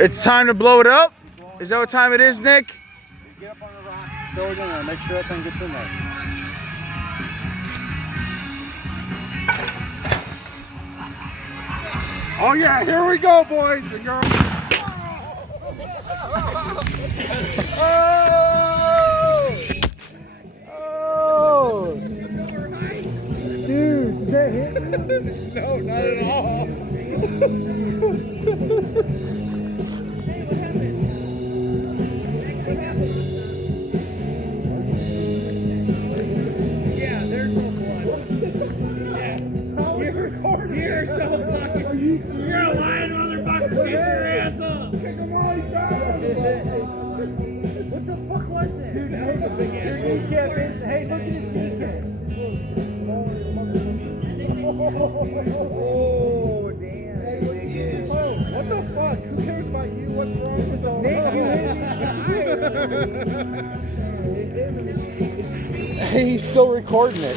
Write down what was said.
It's time to blow it up? Is that what time it is, Nick? Get up on the rocks, throw it in there, make sure that thing gets in there. Oh yeah, here we go, boys and girls. Oh! Dude, did that hit me? No, not at all. Yeah, there's no blood. Yeah. You're recording. You're so fucking. You're a lying motherfucker. Get your ass up. Kick him all he's got. What the fuck was that? Dude, that was a big ass kneecap. Hey, look at his kneecap. Oh, damn. Oh, what the fuck? Who cares about you? What's wrong with all Nick, you hit me. He's still recording it.